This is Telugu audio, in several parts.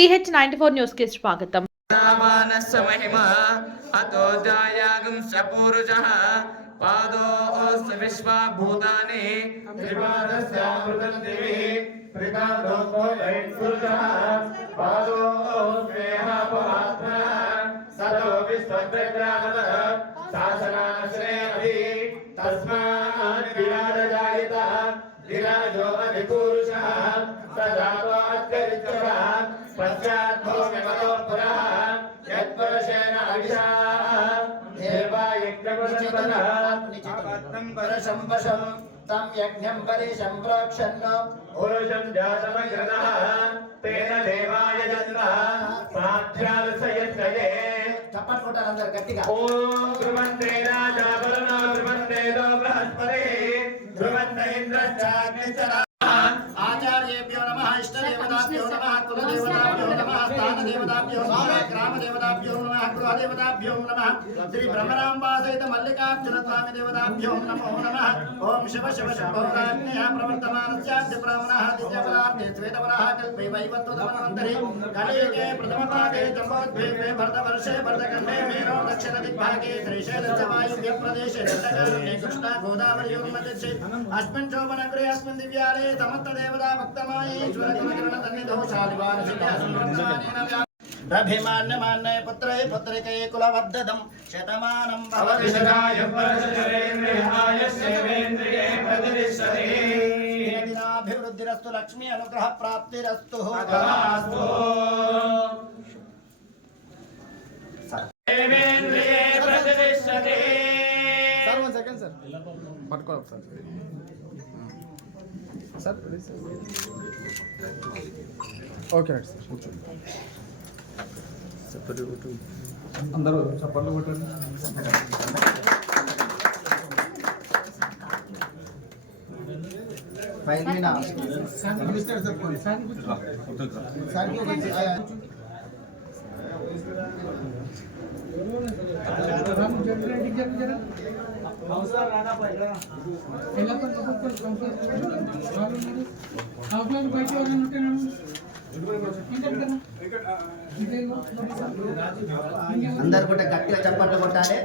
PH94 న్యూస్ కి స్వాగతం. రామానస్య మహిమా అతో జాయాగం సపూరుజః పాదోస్య విశ్వభూతాని త్రిపాదస్యామృతం దివి ప్రితాదోస్తో వైపురుషః పాదోస్మేహ పవాత్మనః సతో విశ్వగ్రామతః శాసనాశ్రయే తస్మాత్ విరాజాయత విరాజో అధిపురుషః సదావాత్కరిత్యః పశ్చాత్తో విమలో పురః యత్పరశేన అవిషాః దేవాయజ్ఞపదః ఆపత్తం పరశంవశం తం యజ్ఞం పరిశం ప్రోక్షన్న పురుషం జాతమగ్రదః తేన దేవాయ జంతః సాధ్యాలసయత్రయే చప్పట్లు కొట్టాలి అందరూ గట్టిగా. ఓం ధ్రువంతే రాజావరుణో ధ్రువంతేదో బృహస్పతి ధ్రువంత ఇంద్రశ్చాగ్నిశ్చర ఆచార్యేభ్యో నమః ఇష్టదేవతాభ్యో నమః కులదేవతాభ్యో నమః స్థానదేవతాభ్యో నమః గ్రామదేవతాభ్యో నమః గృహదేవతాభ్యో నమః శ్రీ బ్రహ్మరాంబా సహిత మల్లికార్జున స్వామి దేవతాభ్యో నమో నమః. ఓం శివ శివ శంభోరాజ్ఞయా ప్రవర్తమానస్యాద్య బ్రాహ్మణః దివ్యఫలార్थे శ్వేతవరాహ కల్పే వైవత్వధమనంతరి కలియుగే ప్రథమపాదే జంబోద్భీపే భరతవర్షే భరతఖండే మేనో దక్షిణ దిగ్భాగే శ్రీశైలస్య వాయువ్య ప్రదేశే దత్తకారణ్యే కృష్ణా గోదావరియోర్मध्ये అస్మిన్ శోభనగృహే అస్మిన్ దివ్యాలये సమస్త దేవతా భక్తమాయే ఈశ్వరగుణకరణ సన్నిధౌశాలివానసిద్ధ్యాసంవర్ధమానేన రభిమాన్యమాన్యే పుత్రే పుత్రికే కులవర్ధదం శతమానం భవతి శతాయ పురుషేంద్రియాయ సేవేంద్రియే ప్రతిష్టతే దినాభివృద్ధిరస్తు లక్ష్మీ అనుగ్రహ ప్రాప్తిరస్తు తదాస్తు. సేవేంద్రియే ప్రతిష్టతే. సార్ 1 సెకండ్ సార్ పట్టుకోవాలి సార్ ఓకే రైట్ సార్ కూర్చోండి. అందరూ చప్పట్లు కొట్టండి. అందరు కూడా గట్టిగా చప్పట్లు కొట్టాలి.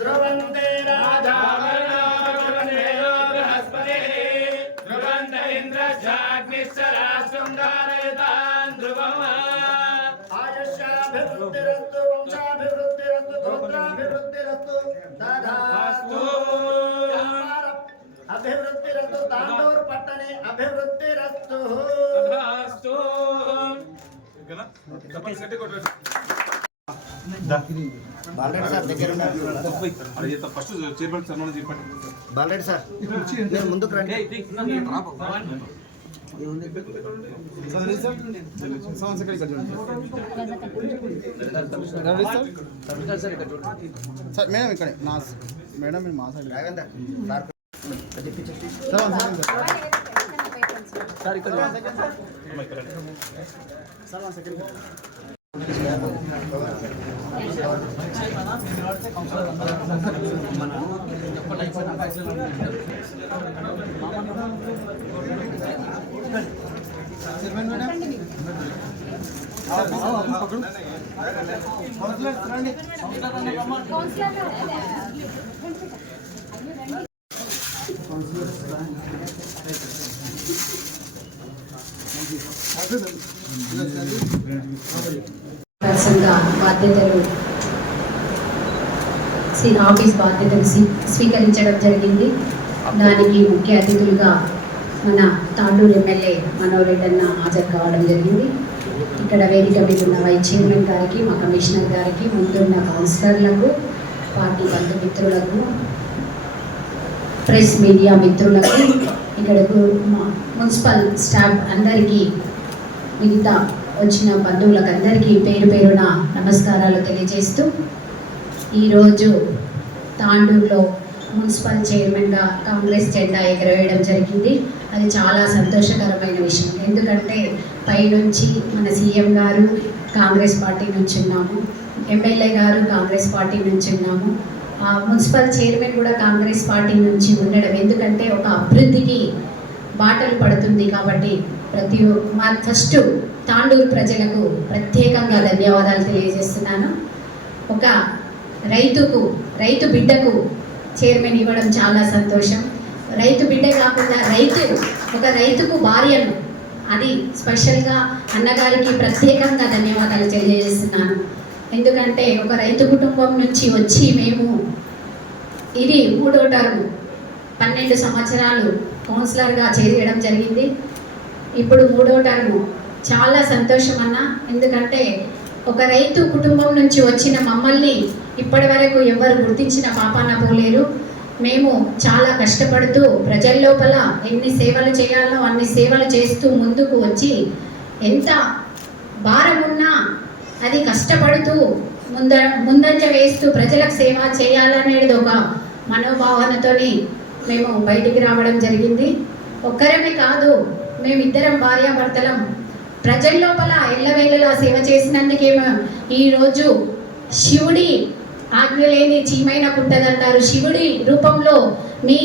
ధ్రువంతే రాజావరుణో ధ్రువంతేదో బృహస్పతి ధ్రువంత ఇంద్రశ్చాగ్నిశ్చరా శృంగారయతాన్ ధ్రువం. ఆయుష్యాభివృద్ధిరస్తు వంశాభివృద్ధిరస్తు గోత్రాభివృద్ధిరస్తు తథాస్తు. అభివృద్ధిరస్తు తాండూరు పట్టణే అభివృద్ధిరస్తు తథాస్తు. బాలరెడ్డి సార్ దగ్గర ఫస్ట్ చైర్మన్ సన్మానం చెప్పండి. బాలరెడ్డి సార్ మీరు ముందుకు రండి. సార్ మేడం ఇక్కడే నా మేడం మీరు మా సైడ్ సార్ ఇక్కడ సార్ 1 సెకండ్. బాధ్యతలు ఆఫీస్ బాధ్యతలు స్వీకరించడం జరిగింది. దానికి ముఖ్య అతిథులుగా మన తాండూరు ఎమ్మెల్యే మనోరెడ్డి అన్న హాజరు కావడం జరిగింది. ఇక్కడ వేదిక మీద ఉన్న వైస్ చైర్మన్ గారికి, మా కమిషనర్ గారికి, ముందున్న కౌన్సిలర్లకు, పార్టీ బంధుమిత్రులకు, ప్రెస్ మీడియా మిత్రులకు, ఇక్కడకు మున్సిపల్ స్టాఫ్ అందరికీ, మిగతా వచ్చిన బంధువులకు అందరికీ పేరు పేరున నమస్కారాలు తెలియజేస్తూ, ఈరోజు తాండూరులో మున్సిపల్ చైర్మన్గా కాంగ్రెస్ జెండా ఎగరవేయడం జరిగింది. అది చాలా సంతోషకరమైన విషయం. ఎందుకంటే పైనుంచి మన సీఎం గారు కాంగ్రెస్ పార్టీ నుంచి ఉన్నాము, ఎమ్మెల్యే గారు కాంగ్రెస్ పార్టీ నుంచి ఉన్నాము, మున్సిపల్ చైర్మన్ కూడా కాంగ్రెస్ పార్టీ నుంచి ఉండడం ఎందుకంటే ఒక అభివృద్ధికి బాటలు పడుతుంది కాబట్టి మా ఫస్ట్ తాండూరు ప్రజలకు ప్రత్యేకంగా ధన్యవాదాలు తెలియజేస్తున్నాను. ఒక రైతు బిడ్డకు చైర్మన్ ఇవ్వడం చాలా సంతోషం. రైతు బిడ్డ కాకుండా రైతుకు భార్యను, అది స్పెషల్గా అన్నగారికి ప్రత్యేకంగా ధన్యవాదాలు తెలియజేస్తున్నాను. ఎందుకంటే ఒక రైతు కుటుంబం నుంచి వచ్చి మేము ఇది 3వ టర్మ్ 12 సంవత్సరాలు కౌన్సిలర్గా చేయడం జరిగింది. ఇప్పుడు 3వ టర్మ్. చాలా సంతోషం అన్న, ఎందుకంటే ఒక రైతు కుటుంబం నుంచి వచ్చిన మమ్మల్ని ఇప్పటి వరకు ఎవరు గుర్తించిన పాపాన పోలేరు. మేము చాలా కష్టపడుతూ ప్రజల లోపల ఎన్ని సేవలు చేయాలో అన్ని సేవలు చేస్తూ ముందుకు వచ్చి ఎంత భారం ఉన్నా అది కష్టపడుతూ ముందంజ వేస్తూ ప్రజలకు సేవ చేయాలనేది ఒక మనోభావనతోని మేము బయటికి రావడం జరిగింది. ఒక్కరమే కాదు, మేమిద్దరం భార్యాభర్తలం ప్రజల లోపల ఎల్లవేళలా సేవ చేసినందుకేమో ఈరోజు శివుడి ఆజ్ఞ లేని చీమైన పుట్టదంటారు. శివుడి రూపంలో మీ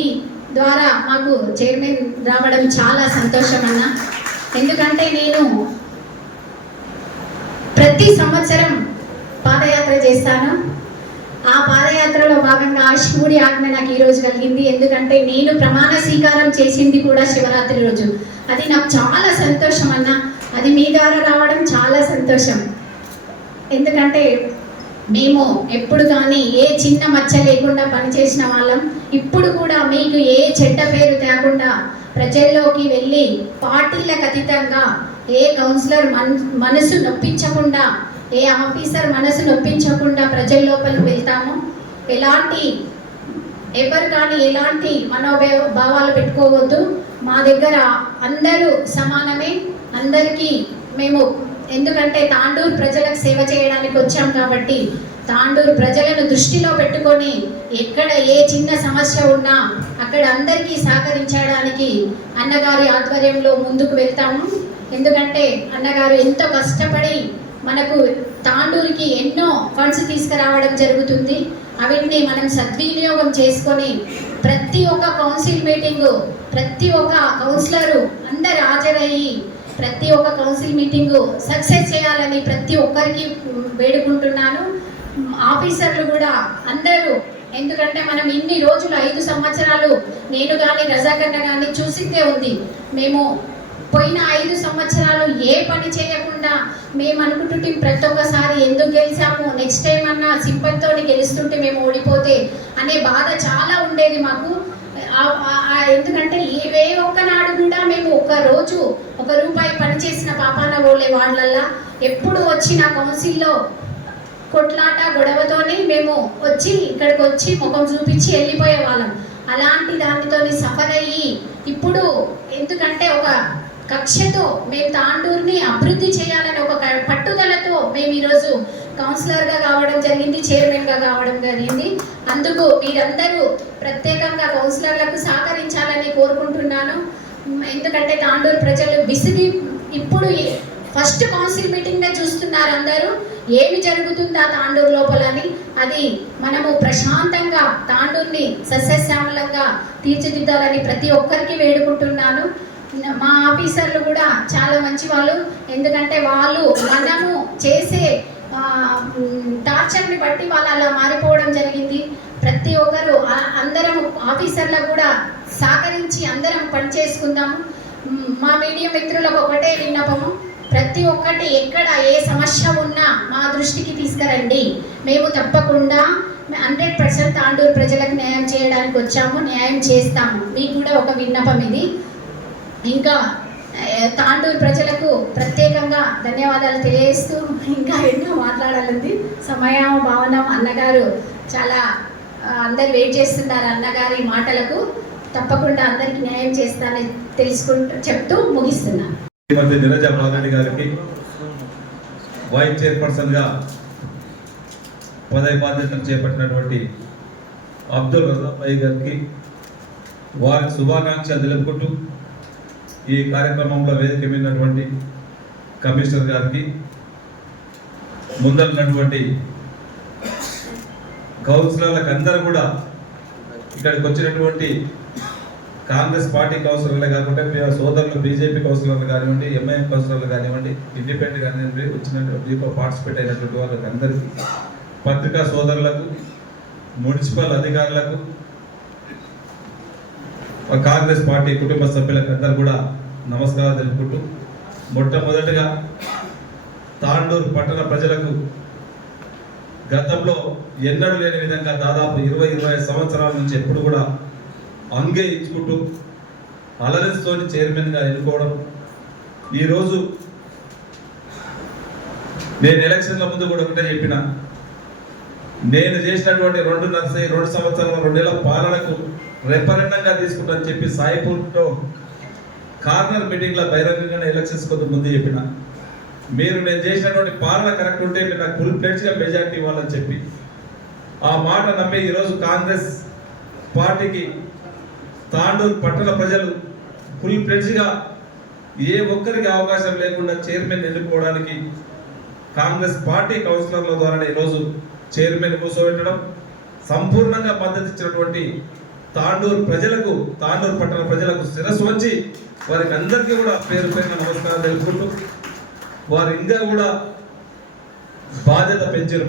ద్వారా మాకు చైర్మన్ రావడం చాలా సంతోషం అన్న. ఎందుకంటే నేను ప్రతి సంవత్సరం పాదయాత్ర చేస్తాను. ఆ పాదయాత్రలో భాగంగా శివుడి ఆజ్ఞ నాకు ఈరోజు కలిగింది. ఎందుకంటే నేను ప్రమాణ స్వీకారం చేసింది కూడా శివరాత్రి రోజు. అది నాకు చాలా సంతోషం అన్న. అది మీ ద్వారా రావడం చాలా సంతోషం. ఎందుకంటే మేము ఎప్పుడు కానీ ఏ చిన్న మచ్చ లేకుండా పనిచేసిన వాళ్ళం. ఇప్పుడు కూడా మీకు ఏ చెడ్డ పేరు తేకుండా ప్రజల్లోకి వెళ్ళి పార్టీలకు అతీతంగా ఏ కౌన్సిలర్ మనసు నొప్పించకుండా, ఏ ఆఫీసర్ మనసు నొప్పించకుండా ప్రజల లోపలికి వెళ్తాము. ఎవరు కానీ ఎలాంటి మనోభావాలు పెట్టుకోవద్దు. మా దగ్గర అందరూ సమానమే. అందరికీ మేము, ఎందుకంటే తాండూరు ప్రజలకు సేవ చేయడానికి వచ్చాం కాబట్టి తాండూరు ప్రజలను దృష్టిలో పెట్టుకొని ఎక్కడ ఏ చిన్న సమస్య ఉన్నా అక్కడ అందరికీ సహకరించడానికి అన్నగారి ఆధ్వర్యంలో ముందుకు వెళ్తాము. ఎందుకంటే అన్నగారు ఎంతో కష్టపడి మనకు తాండూరుకి ఎన్నో ఫండ్స్ తీసుకురావడం జరుగుతుంది. అవిటిని మనం సద్వినియోగం చేసుకొని ప్రతి ఒక్క కౌన్సిల్ మీటింగు, ప్రతి ఒక్క కౌన్సిలరు అందరు హాజరయ్యి ప్రతి ఒక్క కౌన్సిల్ మీటింగు సక్సెస్ చేయాలని ప్రతి ఒక్కరికి వేడుకుంటున్నాను. ఆఫీసర్లు కూడా అందరూ, ఎందుకంటే మనం ఇన్ని రోజులు 5 సంవత్సరాలు నేను కానీ రజాకన్న కానీ చూసిందే ఉంది. మేము పోయిన 5 సంవత్సరాలు ఏ పని చేయకుండా మేము అనుకుంటుంటే ప్రతి ఒక్కసారి ఎందుకు గెలిచాము, నెక్స్ట్ టైం అన్నా సింపతితో గెలుస్తుంటే మేము ఓడిపోతే అనే బాధ చాలా ఉండేది మాకు. ఎందుకంటే ఏ ఒక్కనాడు కూడా మేము ఒక్క రూపాయి పని చేసిన పాపాన పోలే. వాళ్ళల్లా ఎప్పుడు వచ్చిన కౌన్సిల్లో కొట్లాట గొడవతోనే మేము ఇక్కడికి వచ్చి ముఖం చూపించి వెళ్ళిపోయే వాళ్ళం. అలాంటి దానితో సఫర్ అయ్యి ఇప్పుడు ఎందుకంటే ఒక కక్షతో మేము తాండూరుని అభివృద్ధి చేయాలని ఒక పట్టుదలతో మేము ఈరోజు కౌన్సిలర్గా కావడం జరిగింది, చైర్మన్గా కావడం జరిగింది. అందుకు మీరందరూ ప్రత్యేకంగా కౌన్సిలర్లకు సహకరించాలని కోరుకుంటున్నాను. ఎందుకంటే తాండూరు ప్రజలు విసిగి ఇప్పుడు ఫస్ట్ కౌన్సిల్ మీటింగ్నే చూస్తున్నారు అందరూ ఏమి జరుగుతుందా తాండూరు లోపలని. అది మనము ప్రశాంతంగా తాండూరుని సస్యశ్యామలంగా తీర్చిదిద్దాలని ప్రతి ఒక్కరికి వేడుకుంటున్నాను. మా ఆఫీసర్లు కూడా చాలా మంచి వాళ్ళు. ఎందుకంటే వాళ్ళు మనము చేసే టార్చర్ని బట్టి వాళ్ళు అలా మారిపోవడం జరిగింది. ప్రతి ఒక్కరు అందరం ఆఫీసర్లకు కూడా సహకరించి అందరం పనిచేసుకుందాము. మా మీడియా మిత్రులకు ఒకటే విన్నపము, ప్రతి ఒక్కటి ఎక్కడ ఏ సమస్య ఉన్నా మా దృష్టికి తీసుకురండి. మేము తప్పకుండా 100% తాండూరు ప్రజలకు న్యాయం చేయడానికి వచ్చాము, న్యాయం చేస్తాము. మీకు కూడా ఒక విన్నపం ఇది. ఇంకా తాండూరు ప్రజలకు ప్రత్యేకంగా ధన్యవాదాలు తెలియజేస్తూ ఇంకా ఎన్నో మాట్లాడాలంది. సమయం భావనం అన్నగారు చాలా అందరు వెయిట్ చేస్తున్నారు. అన్నగారి మాటలకు తప్పకుండా అందరికి న్యాయం చేస్తానని చెప్తూ ముగిస్తున్నాను. నిరజ బాలరెడ్డి గారికి వైస్ చైర్పర్సన్గా పదవి బాధ్యతలు చేపట్టినటువంటి అబ్దుల్ రజాక్ గారికి వారికి శుభాకాంక్షలు తెలుపుకుంటూ ఈ కార్యక్రమంలో వేదిక మీదటువంటి కమిషనర్ గారికి, ముందన్నటువంటి కౌన్సిలర్లకు అందరూ కూడా ఇక్కడికి వచ్చినటువంటి కాంగ్రెస్ పార్టీ కౌన్సిలర్లే కాకుండా సోదరులు బీజేపీ కౌన్సిలర్లు కానివ్వండి, ఎంఐఎం కౌన్సిలర్లు కానివ్వండి, ఇండిపెండెంట్ కానివ్వండి, వచ్చినటువంటి దీంట్లో పార్టిసిపేట్ అయినటువంటి వాళ్ళకి అందరికీ, పత్రికా సోదరులకు, మున్సిపల్ అధికారులకు, కాంగ్రెస్ పార్టీ కుటుంబ సభ్యులకు అందరూ కూడా నమస్కారాలు తెలుపుకుంటూ, మొట్టమొదటిగా తాండూరు పట్టణ ప్రజలకు గతంలో ఎన్నడూ లేని విధంగా దాదాపు 20-25 సంవత్సరాల నుంచి ఎప్పుడు కూడా అంగే ఇచ్చుకుంటూ అలరెన్స్తోని చైర్మన్గా ఎన్నుకోవడం. ఈరోజు నేను ఎలక్షన్ల ముందు కూడా ఒకటే చెప్పిన, నేను చేసినటువంటి 2 సంవత్సరాల 2 నెలల పాలనకు రెఫరెండంగా తీసుకుంటానని చెప్పి సాయిపూర్లో కార్నర్ మీటింగ్లో బహిరంగంగా ఎలక్షన్స్ కొంత ముందు చెప్పిన, మీరు నేను చేసినటువంటి పాలన కరెక్ట్ ఉంటే మీరు నాకు ఫుల్ ప్లేట్స్గా మెజార్టీ ఇవ్వాలని చెప్పి ఆ మాట నమ్మి ఈరోజు కాంగ్రెస్ పార్టీకి తాండూరు పట్టణ ప్రజలు ఫుల్ ప్లేట్స్గా ఏ ఒక్కరికి అవకాశం లేకుండా చైర్మన్ ఎన్నుకోవడానికి కాంగ్రెస్ పార్టీ కౌన్సిలర్ల ద్వారా ఈరోజు చైర్మన్ కూర్చోబెట్టడం, సంపూర్ణంగా మద్దతు ఇచ్చినటువంటి తాండూరు ప్రజలకు, తాండూరు పట్టణ ప్రజలకు శిరస్సు వచ్చి వారికి అందరికీ కూడా పేరు పేరున నమస్కారం తెలుపుకుంటూ, వారు ఇంకా కూడా బాధ్యత పెంచారు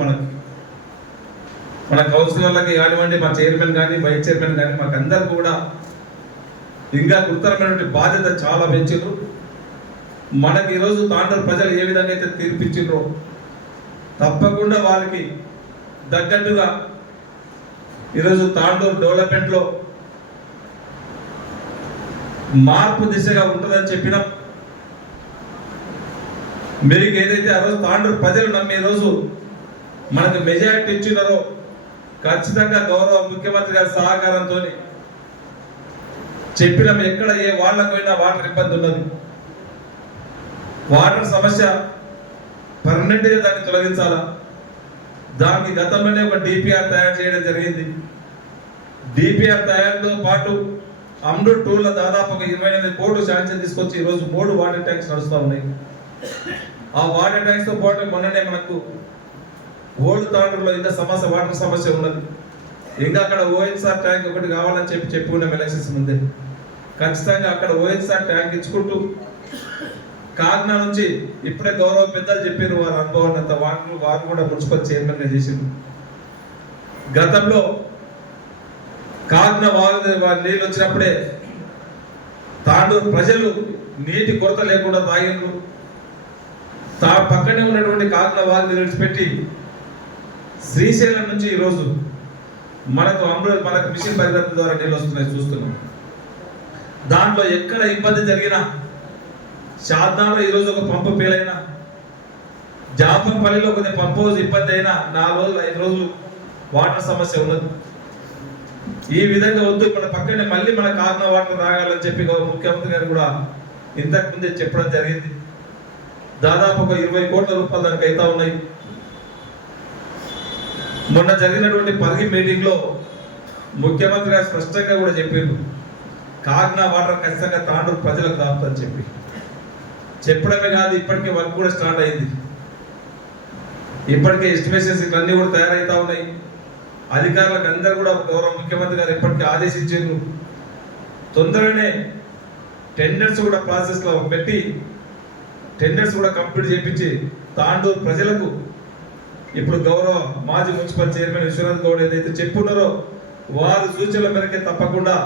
మన కౌన్సిలర్లకి కానివ్వండి, మా చైర్మన్ కానీ వైస్ చైర్మన్ కానీ మాకు అందరికి కూడా ఇంకా గురుతరమైనటువంటి బాధ్యత చాలా పెంచారు. మనకి ఈరోజు తాండూరు ప్రజలు ఏ విధంగా అయితే తీర్పిచ్చిండ్రో తప్పకుండా వారికి తగ్గట్టుగా ఈరోజు తాండూరు డెవలప్మెంట్లో మార్పు దిశగా ఉంటుందని చెప్పినాం. మీకు ఏదైతే ఆ రోజు తాండూరు ప్రజలు నమ్మి ఈరోజు మనకు మెజారిటీ ఇచ్చినారో ఖచ్చితంగా గౌరవ ముఖ్యమంత్రి గారి సహకారంతో చెప్పినాం. ఎక్కడ ఏ వాళ్ళకైనా వాటర్ ఇబ్బంది ఉన్నది, వాటర్ సమస్య పర్మనెంట్గా దాన్ని తొలగించాలా, దానికి గతంలోనే ఒక డిపిఆర్ తయారు చేయడం జరిగింది. డిపిఆర్ తయారుతో పాటు అమ్రూడ్ 2లో దాదాపు ఒక 28 కోట్లు శాంక్షన్ తీసుకొచ్చి ఈరోజు 3 వాటర్ ట్యాంక్స్ నడుస్తూ ఉన్నాయి. ఆ వాటర్ ట్యాంక్స్ తో పాటు మొన్ననే మనకు ఓల్డ్ తాండూరులో ఇంకా సమస్య, వాటర్ సమస్య ఉన్నది. ఇంకా అక్కడ ఓఎన్ఆర్ ట్యాంక్ ఒకటి కావాలని చెప్పుకున్నాం ఎలక్షన్స్ ముందే. ఖచ్చితంగా అక్కడ ఓఎన్ఆర్ ట్యాంక్ ఇచ్చుకుంటూ కాకినాడ నుంచి ఇప్పుడే గౌరవ పెద్దలు చెప్పారు వారి అనుభవాన్ని అంత వారు కూడా మున్సిపల్ చైర్మన్ గా చేసింది. గతంలో కాకినాడ వారి నీళ్ళు వచ్చినప్పుడే తాండూరు ప్రజలు నీటి కొరత లేకుండా తాగిండ్రు. పక్కనే ఉన్నటువంటి కాకినాడ వారిని విడిచిపెట్టి శ్రీశైలం నుంచి ఈరోజు మనకు మిషన్ పరిగెత్తు ద్వారా నీళ్ళు వస్తున్నాయి చూస్తున్నాం. దాంట్లో ఎక్కడ ఇబ్బంది జరిగినా, శారదాలో ఈరోజు ఒక పంపు పేలైనా, జాపంపల్లిలో కొద్దిగా పంప్ హౌస్ ఇబ్బంది అయినా 4 రోజులు 5 రోజులు వాటర్ సమస్య ఉన్నది. ఈ విధంగా వద్దు, మన పక్కనే మళ్ళీ మన కాకినాడ వాటర్ రాగాలని చెప్పి ముఖ్యమంత్రి గారు కూడా ఇంతకు ముందే చెప్పడం జరిగింది. దాదాపు ఒక 20 కోట్ల రూపాయలు దానికి అయితే ఉన్నాయి. మొన్న జరిగినటువంటి పరిగి మీటింగ్ లో ముఖ్యమంత్రి గారు స్పష్టంగా కూడా చెప్పిండ్రు, కాకినాడ వాటర్ ఖచ్చితంగా తాండూరు ప్రజలకు దాపుతుందని చెప్పడమే కాదు, ఇప్పటికే వర్క్ కూడా స్టార్ట్ అయింది. ఇప్పటికే ఎస్టిమేషన్స్ ఇవన్నీ కూడా తయారైతా ఉన్నాయి. అధికారులకు అందరూ కూడా గౌరవ ముఖ్యమంత్రి గారు ఇప్పటికే ఆదేశించారు. తొందరగానే టెండర్స్ కూడా ప్రాసెస్ లో పెట్టి టెండర్స్ కూడా కంప్లీట్ చేయించి తాండూరు ప్రజలకు ఇప్పుడు గౌరవ మాజీ మున్సిపల్ చైర్మన్ విశ్వనాథ్ గౌడ్ ఏదైతే చెప్పున్నారో వారి సూచనల మేరకే తప్పకుండా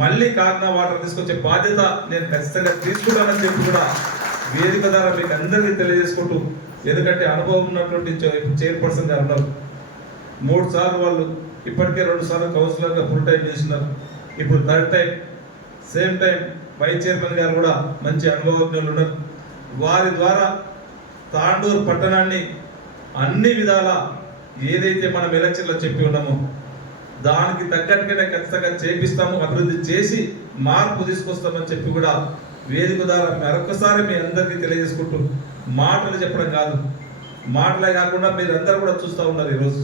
మళ్ళీ కాకినాడ వాటర్ తీసుకొచ్చే బాధ్యత నేను ఖచ్చితంగా తీసుకుంటానని చెప్పి కూడా వేదిక ద్వారా మీకు అందరికీ తెలియజేసుకుంటూ, ఎందుకంటే అనుభవం ఉన్నటువంటి చైర్పర్సన్ గారు ఉన్నారు. 3 సార్లు వాళ్ళు ఇప్పటికే 2 సార్లు కౌన్సిలర్గా ఫుల్ టైం చేసినారు. ఇప్పుడు 3rd time same time vice chairman గారు కూడా మంచి అనుభవజ్ఞులు ఉన్నారు. వారి ద్వారా తాండూరు పట్టణాన్ని అన్ని విధాల ఏదైతే మనం ఎలక్షన్లో చెప్పి ఉన్నామో దానికి తగ్గట్టుగానే ఖచ్చితంగా చేపిస్తాము, అభివృద్ధి చేసి మార్పు తీసుకొస్తామని చెప్పి కూడా వేదిక ద్వారా మరొకసారి మీ అందరికీ తెలియజేసుకుంటూ, మాటలు చెప్పడం కాదు, మాటలే కాకుండా మీరు అందరూ కూడా చూస్తూ ఉన్నారు. ఈరోజు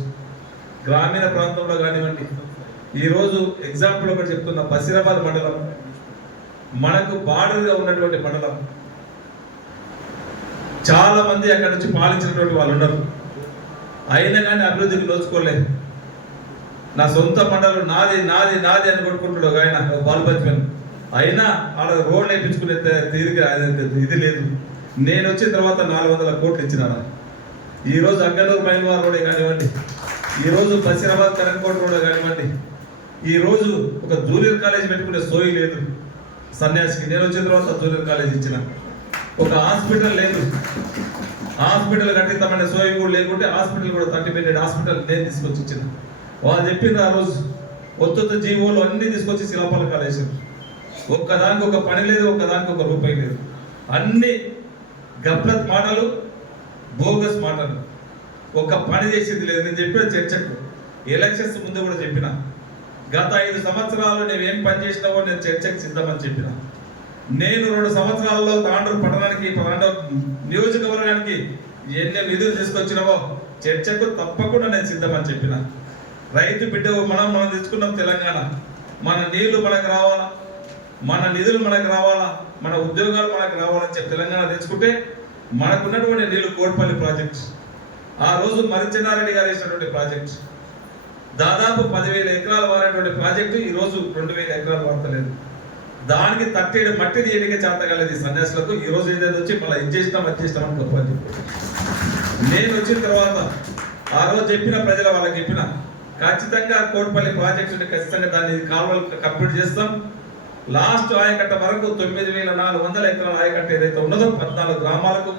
గ్రామీణ ప్రాంతంలో కానివ్వండి, ఈరోజు ఎగ్జాంపుల్ ఒకటి చెప్తున్నా, బసిరాబాద్ మండలం మనకు బార్డర్గా ఉన్నటువంటి మండలం. చాలా మంది అక్కడ నుంచి పాలించినటువంటి వాళ్ళు ఉన్నారు, అయినా కానీ అభివృద్ధికి నోచుకోలేదు. నా సొంత మండలం నాది నాది నాది అని కొట్టుకుంటాడు ఆయన బాలుబచ్చన్. అయినా ఆడ రోడ్లు వేయించుకునే తీరిక ఇది లేదు. నేను వచ్చిన తర్వాత 400 కోట్లు ఇచ్చిన. ఈరోజు అగ్గనూరు మైన్వార్ రోడే కానివ్వండి, ఈరోజు బషీరాబాద్ కరంకోట రోడ్ కానివ్వండి, ఈరోజు ఒక జూనియర్ కాలేజ్ పెట్టుకునే సోయి లేదు సన్యాసికి. నేను వచ్చిన తర్వాత జూనియర్ కాలేజ్ ఇచ్చిన. ఒక హాస్పిటల్ లేదు, హాస్పిటల్ కట్టిద్దామనే సోయి కూడా లేకుంటే హాస్పిటల్ కూడా 30 బెడెడ్ హాస్పిటల్ నేను తీసుకొచ్చి ఇచ్చిన. వాళ్ళు చెప్పింది ఆ రోజు ఒత్తొత్త జీవోలు అన్ని తీసుకొచ్చి శిలాపలకాలు వేసారు. ఒక్కదానికి ఒక పని లేదు, ఒక్కదానికి ఒక రూపాయి లేదు. అన్ని గఫ్లత్ మాటలు, బోగస్ మాటలు, ఒక పని చేసింది లేదు. నేను చెప్పిన చర్చకు ఎలక్షన్స్ ముందు కూడా చెప్పిన, గత 5 సంవత్సరాలు నువ్వేం పని చేసినావో నేను చర్చకు సిద్ధమని చెప్పిన. నేను 2 సంవత్సరాల్లో తాండూరు పట్టణానికి నియోజకవర్గానికి ఎన్ని నిధులు తీసుకొచ్చినావో చర్చకు తప్పకుండా నేను సిద్ధమని చెప్పిన. రైతు బిడ్డ మనం తెచ్చుకున్నాం తెలంగాణ. మన నీళ్లు మనకు రావాలా, మన నిధులు మనకు రావాలా, మన ఉద్యోగాలు మనకు రావాలని చెప్పి తెలంగాణ తెచ్చుకుంటే మనకున్నటువంటి నీళ్లు కోట్పల్లి ప్రాజెక్ట్, ఆ రోజు మరిచెన్నారెడ్డి గారు వేసినటువంటి ప్రాజెక్ట్, దాదాపు 10,000 ఎకరాలు వారేటువంటి ప్రాజెక్టు ఈరోజు 2,000 ఎకరాలు వాడతలేదు. దానికి 37 మట్టి తీయడానికి చేత కాలేదు ఈ సన్యాసులకు. ఈ రోజు ఏదైతే వచ్చి మళ్ళీ ఇది చేసినాం అది చేసినామని గొప్ప. నేను వచ్చిన తర్వాత ఆ రోజు చెప్పిన ప్రజల వాళ్ళకి చెప్పిన, ఖచ్చితంగా కోట్పల్లి ప్రాజెక్టు ఖచ్చితంగా దాన్ని కాలువలు కంప్లీట్ చేస్తాం. లాస్ట్ ఆయకట్ట వరకు 9,400 ఎకరాల ఆయకట్ట ఏదైతే ఉన్నదో 14 గ్రామాలకు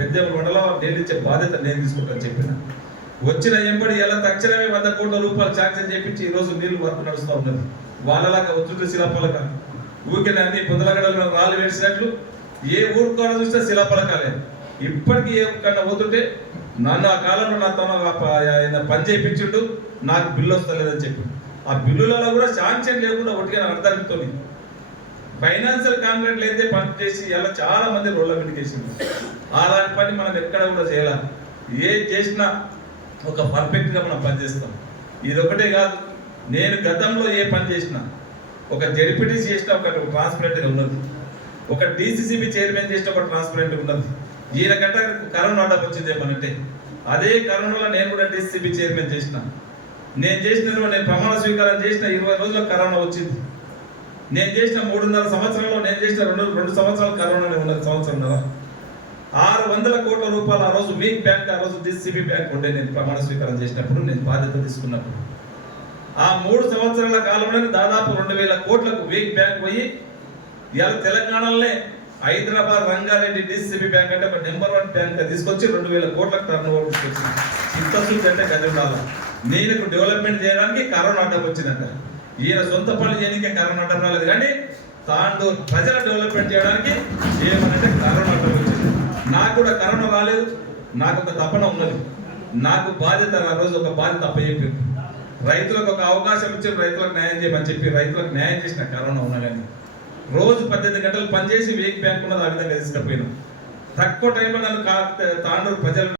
పెద్దేపల్లి మండలం నీళ్ళు ఇచ్చే బాధ్యత నేను తీసుకుంటాను చెప్పిన. వచ్చిన ఎంబడి ఎలా తక్షణమే 100 కోట్ల రూపాయలు శాంక్షన్ చేపించి ఈ రోజు నీళ్లు వర్క్ నడుస్తూ ఉన్నది. వాళ్ళలాగా ఒత్తుడు శిలాపలక ఊరికే అన్ని పొందలగడలో రాళ్ళు వేసినట్లు ఏ ఊరు కూడా చూస్తే శిలాపలకాలే. ఇప్పటికీ ఏ కన్నా పోతుంటే నన్ను ఆ కాలంలో నాతో ఆయన పని చేయించిండు, నాకు బిల్లు వస్తలేదని చెప్పి ఆ బిల్లులలో కూడా శాంక్షన్ లేకుండా ఒకటిగా అర్థంతో ఫైనాన్షియల్ కాంట్రాక్ట్ అయితే పని చేసి ఇలా చాలా మంది రోడ్ల మీదకి వేసింది. అలాంటి పని మనం ఎక్కడ కూడా చేయాలి. ఏ చేసినా ఒక పర్ఫెక్ట్గా మనం పనిచేస్తాం. ఇది ఒకటే కాదు, నేను గతంలో ఏ పని చేసినా ఒక జెడ్పీటీసీ చేసిన ఒక ట్రాన్స్పరెంట్గా ఉన్నది, ఒక డీసీసీబీ చైర్మన్ చేసిన ఒక ట్రాన్స్పరెంట్ ఉన్నది. ఈయన గంట కరోనా ఆర్డర్ వచ్చింది ఏమనంటే అదే కరోనాలో నేను కూడా డీసీసీబీ చైర్మన్ చేసిన. నేను చేసిన నేను ప్రమాణ స్వీకారం చేసిన 20 రోజుల్లో కరోనా వచ్చింది. నేను చేసిన 3.5 సంవత్సరంలో నేను చేసిన 2 సంవత్సరాలు కరోనానే ఉన్నది, సంవత్సరంన్నర. 600 కోట్ల రూపాయలు ఆ రోజు వీక్ బ్యాంక్, ఆ రోజు డీసీబీ బ్యాంక్ ఉండే నేను ప్రమాణ స్వీకారం చేసినప్పుడు, నేను బాధ్యత తీసుకున్నప్పుడు. ఆ 3 సంవత్సరాల కాలంలోనే దాదాపు 2,000 కోట్లకు వీక్ బ్యాంక్ పోయి ఇవాళ తెలంగాణలోనే హైదరాబాద్ రంగారెడ్డి డీసీబీ బ్యాంక్ అంటే ఒక నెంబర్ 1 బ్యాంక్ తీసుకొచ్చి 2,000 కోట్లకు టర్న్ ఓవర్ తీసుకొచ్చింది. చిత్తశుద్ధి అంటే గది ఉండాలి. నేను డెవలప్మెంట్ చేయడానికి కరోనా అడ్డం వచ్చిందంట. ఈయన సొంత పనులు చేయడానికి కరోనా అడ్డం రాలేదు, కానీ తాండూరు ప్రజల డెవలప్మెంట్ చేయడానికి ఏమనంటే కరోనా అడ్డం వచ్చింది. నాకు కూడా కరోనా రాలేదు, నాకు ఒక తపన ఉన్నది. నాకు బాధ్యత ఆ రోజు ఒక బాధ్యత అప్పచెప్పారు. రైతులకు ఒక అవకాశం ఇచ్చి రైతులకు న్యాయం చేయమని చెప్పి రైతులకు న్యాయం చేసిన కరోనా ఉన్నా కానీ రోజు 18 గంటలు పనిచేసి వీక్ బ్యాంక్ ఉన్నది ఆ విధంగా తీసుకుపోయినాం. తక్కువ టైంలో నన్ను తాండూరు ప్రజలు